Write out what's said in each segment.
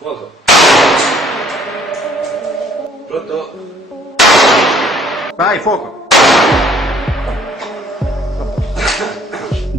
Fuoco. Pronto? Vai, fuoco!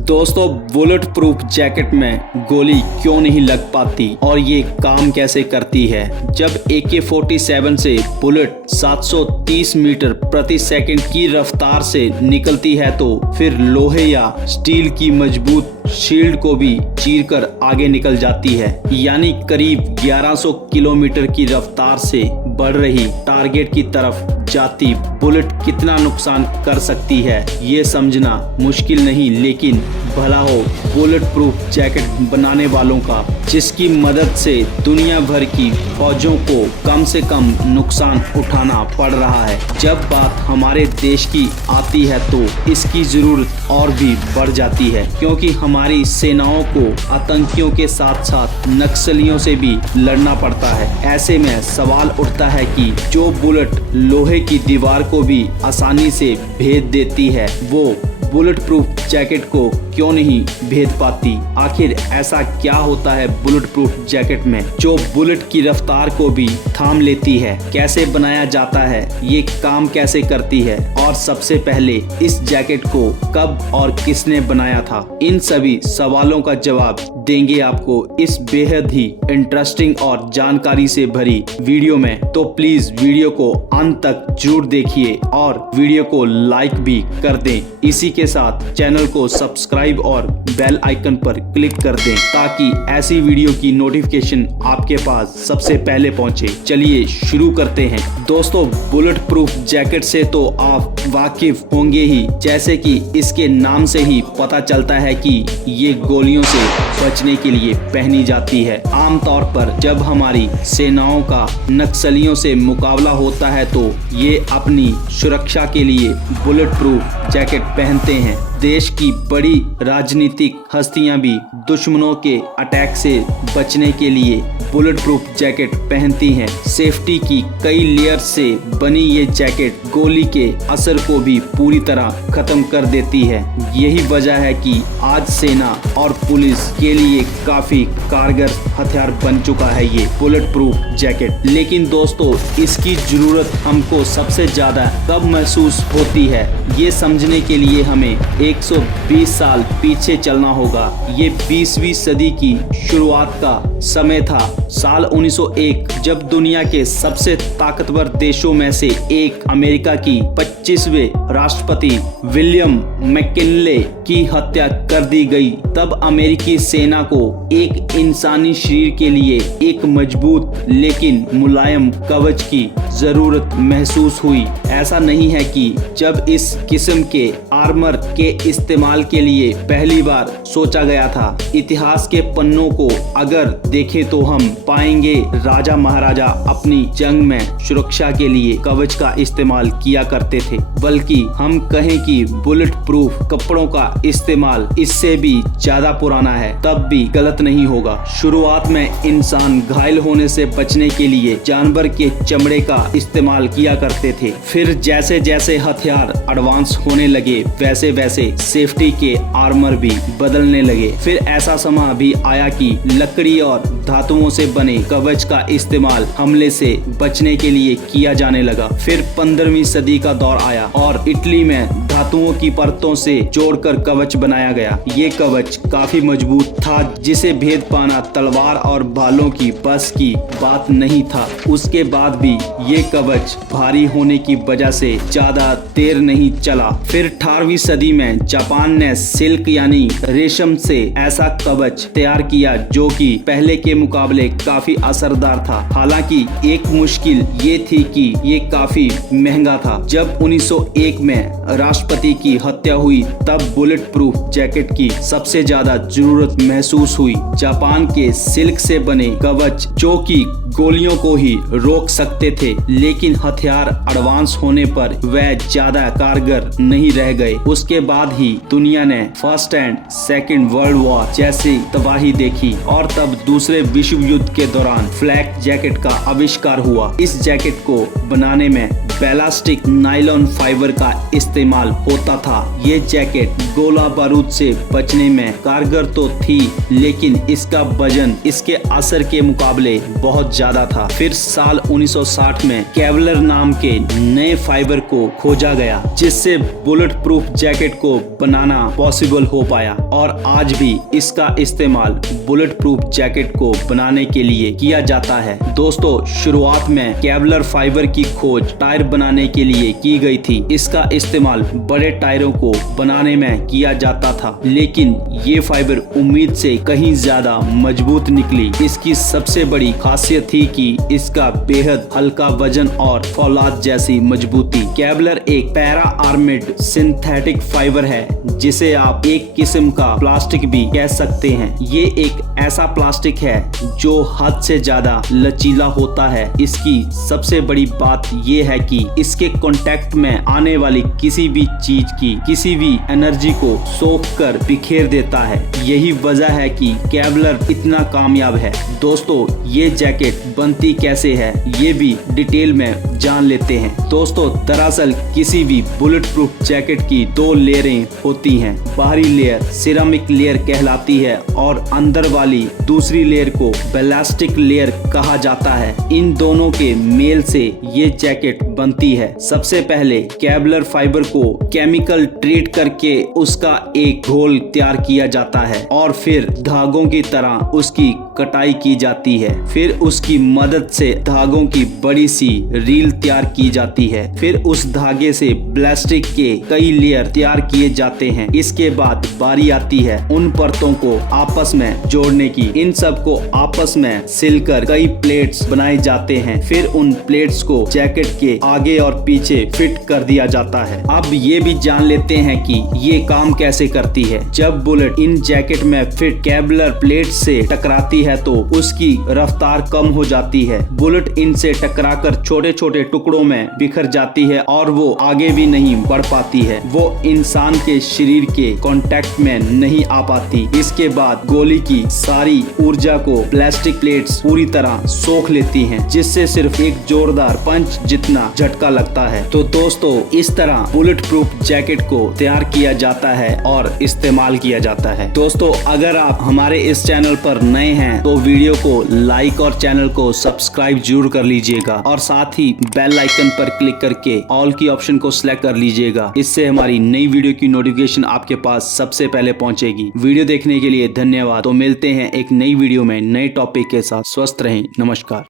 दोस्तों, bullet proof jacket में गोली क्यों नहीं लग पाती और ये काम कैसे करती है? जब AK-47 से बुलेट 730 मीटर प्रति सेकंड की रफ्तार से निकलती है तो फिर लोहे या स्टील की मजबूत शील्ड को भी चीरकर आगे निकल जाती है। यानी करीब 1100 किलोमीटर की रफ्तार से बढ़ रही टारगेट की तरफ जाती बुलेट कितना नुकसान कर सकती है ये समझना मुश्किल नहीं, लेकिन भला हो बुलेट प्रूफ जैकेट बनाने वालों का, जिसकी मदद से दुनिया भर की फौजों को कम से कम नुकसान उठाना पड़ रहा है। जब बात हमारे देश की आती है तो इसकी जरूरत और भी बढ़ जाती है, क्योंकि हमारी सेनाओं को आतंकियों के साथ साथ नक्सलियों से भी लड़ना पड़ता है। ऐसे में सवाल उठता है कि जो बुलेट लोहे की दीवार को भी आसानी से भेद देती है, वो बुलेट प्रूफ जैकेट को क्यों नहीं भेद पाती? आखिर ऐसा क्या होता है बुलेट प्रूफ जैकेट में जो बुलेट की रफ्तार को भी थाम लेती है? कैसे बनाया जाता है? ये काम कैसे करती है? और सबसे पहले इस जैकेट को कब और किसने बनाया था? इन सभी सवालों का जवाब देंगे आपको इस बेहद ही इंटरेस्टिंग और जानकारी से भरी वीडियो में। तो प्लीज वीडियो को अंत तक जरूर देखिए और वीडियो को लाइक भी कर दें। इसी के साथ चैनल को सब्सक्राइब और बेल आइकन पर क्लिक कर दें ताकि ऐसी वीडियो की नोटिफिकेशन आपके पास सबसे पहले पहुंचे। चलिए शुरू करते हैं। दोस्तों, बुलेट प्रूफ जैकेट से तो आप वाकिफ होंगे ही, जैसे कि इसके नाम से ही पता चलता है कि ये गोलियों से बचने के लिए पहनी जाती है। आमतौर पर जब हमारी सेनाओं का नक्सलियों से मुकाबला होता है तो ये अपनी सुरक्षा के लिए बुलेट प्रूफ जैकेट पहनते हैं। देश की बड़ी राजनीतिक हस्तियां भी दुश्मनों के अटैक से बचने के लिए बुलेट प्रूफ जैकेट पहनती हैं। सेफ्टी की कई लेयर से बनी ये जैकेट गोली के असर को भी पूरी तरह खत्म कर देती है। यही वजह है कि आज सेना और पुलिस के लिए काफी कारगर हथियार बन चुका है ये बुलेट प्रूफ जैकेट। लेकिन दोस्तों, इसकी जरूरत हमको सबसे ज्यादा कब महसूस होती है, ये समझने के लिए हमें 120 साल पीछे चलना होगा। ये 20वीं सदी की शुरुआत का समय था। साल 1901 जब दुनिया के सबसे ताकतवर देशों में से एक अमेरिका की 25वें राष्ट्रपति विलियम मैकिनले की हत्या कर दी गई। तब अमेरिकी सेना को एक इंसानी शरीर के लिए एक मजबूत लेकिन मुलायम कवच की जरूरत महसूस हुई। ऐसा नहीं है कि जब इस किस्म के आर्मर के इस्तेमाल के लिए पहली बार सोचा गया था। इतिहास के पन्नों को अगर देखें तो हम पाएंगे राजा महाराजा अपनी जंग में सुरक्षा के लिए कवच का इस्तेमाल किया करते थे। बल्कि हम कहें कि बुलेट प्रूफ कपड़ों का इस्तेमाल इससे भी ज्यादा पुराना है, तब भी गलत नहीं होगा। शुरुआत में इंसान घायल होने से बचने के लिए जानवर के चमड़े का इस्तेमाल किया करते थे। फिर जैसे जैसे हथियार एडवांस होने लगे वैसे वैसे सेफ्टी के आर्मर भी बदलने लगे। फिर ऐसा समय भी आया कि लकड़ी और धातुओं से बने कवच का इस्तेमाल हमले से बचने के लिए किया जाने लगा। फिर 15वीं सदी का दौर आया और इटली में धातुओं की परतों से जोड़कर कवच बनाया गया। ये कवच काफी मजबूत था, जिसे भेद पाना तलवार और भालों की बस की बात नहीं था। उसके बाद भी ये कवच भारी होने की वजह से ज्यादा देर नहीं चला। फिर 18वीं सदी में जापान ने सिल्क यानी रेशम से ऐसा कवच तैयार किया जो कि पहले के मुकाबले काफी असरदार था। हालांकि एक मुश्किल ये थी कि ये काफी महंगा था। जब 1901 में राष्ट्रपति की हत्या हुई तब बुलेट प्रूफ जैकेट की सबसे ज्यादा जरूरत महसूस हुई। जापान के सिल्क से बने कवच जो कि गोलियों को ही रोक सकते थे, लेकिन हथियार एडवांस होने पर वह ज्यादा कारगर नहीं रह गए। उसके बाद ही दुनिया ने first and second world war जैसी तबाही देखी और तब दूसरे विश्व युद्ध के दौरान फ्लैक जैकेट का आविष्कार हुआ। इस जैकेट को बनाने में बैलास्टिक नायलॉन फाइबर का इस्तेमाल होता था। ये जैकेट गोला बारूद से बचने में कारगर तो थी, लेकिन इसका वजन इसके असर के मुकाबले बहुत ज्यादा था। फिर साल 1960 में केवलर नाम के नए फाइबर को खोजा गया, जिससे बुलेट प्रूफ जैकेट को बनाना पॉसिबल हो पाया और आज भी इसका इस्तेमाल बुलेट प्रूफ जैकेट को बनाने के लिए किया जाता है। दोस्तों, शुरुआत में केवलर फाइबर की खोज टायर बनाने के लिए की गई थी। इसका इस्तेमाल बड़े टायरों को बनाने में किया जाता था, लेकिन ये फाइबर उम्मीद से कहीं ज्यादा मजबूत निकली। इसकी सबसे बड़ी खासियत थी कि इसका बेहद हल्का वजन और फौलाद जैसी मजबूती। केवलर एक पैरा आर्मेड सिंथेटिक फाइबर है, जिसे आप एक किस्म का प्लास्टिक भी कह सकते हैं। ये एक ऐसा प्लास्टिक है जो हद से ज्यादा लचीला होता है। इसकी सबसे बड़ी बात ये है कि इसके कांटेक्ट में आने वाली किसी भी चीज की किसी भी एनर्जी को सोख कर बिखेर देता है। यही वजह है कि केवलर इतना कामयाब है। दोस्तों, ये जैकेट बनती कैसे है ये भी डिटेल में जान लेते हैं। दोस्तों, दरअसल किसी भी बुलेट प्रूफ जैकेट की दो लेयरें होती हैं। बाहरी लेयर सिरेमिक लेयर कहलाती है और अंदर वाली दूसरी लेयर को बैलास्टिक लेयर कहा जाता है। इन दोनों के मेल से ये जैकेट बनती है। सबसे पहले केवलर फाइबर को केमिकल ट्रीट करके उसका एक घोल तैयार किया जाता है और फिर धागों की तरह उसकी कटाई की जाती है। फिर उसकी मदद से धागों की बड़ी सी रील तैयार की जाती है। फिर उस धागे से प्लास्टिक के कई लेयर तैयार किए जाते हैं। इसके बाद बारी आती है उन परतों को आपस में जोड़ने की। इन सब को आपस में सिलकर कई प्लेट्स बनाए जाते हैं। फिर उन प्लेट्स को जैकेट के आगे और पीछे फिट कर दिया जाता है। अब ये भी जान लेते हैं कि ये काम कैसे करती है। जब बुलेट इन जैकेट में फिट केवलर प्लेट से टकराती है तो उसकी रफ्तार कम हो जाती है। बुलेट इनसे टकराकर छोटे छोटे टुकड़ों में बिखर जाती है और वो आगे भी नहीं बढ़ पाती है। वो इंसान के शरीर के कांटेक्ट में नहीं आ पाती। इसके बाद गोली की सारी ऊर्जा को प्लास्टिक प्लेट्स पूरी तरह सोख लेती हैं, जिससे सिर्फ एक जोरदार पंच जितना झटका लगता है। तो दोस्तों, इस तरह बुलेट प्रूफ जैकेट को तैयार किया जाता है और इस्तेमाल किया जाता है। दोस्तों, अगर आप हमारे इस चैनल पर नए हैं तो वीडियो को लाइक और चैनल को सब्सक्राइब जरूर कर लीजिएगा और साथ ही बेल आइकन पर क्लिक करके ऑल की ऑप्शन को सिलेक्ट कर लीजिएगा। इससे हमारी नई वीडियो की नोटिफिकेशन आपके पास सबसे पहले पहुंचेगी। वीडियो देखने के लिए धन्यवाद। तो मिलते हैं एक नई वीडियो में नए टॉपिक के साथ। स्वस्थ रहें। नमस्कार।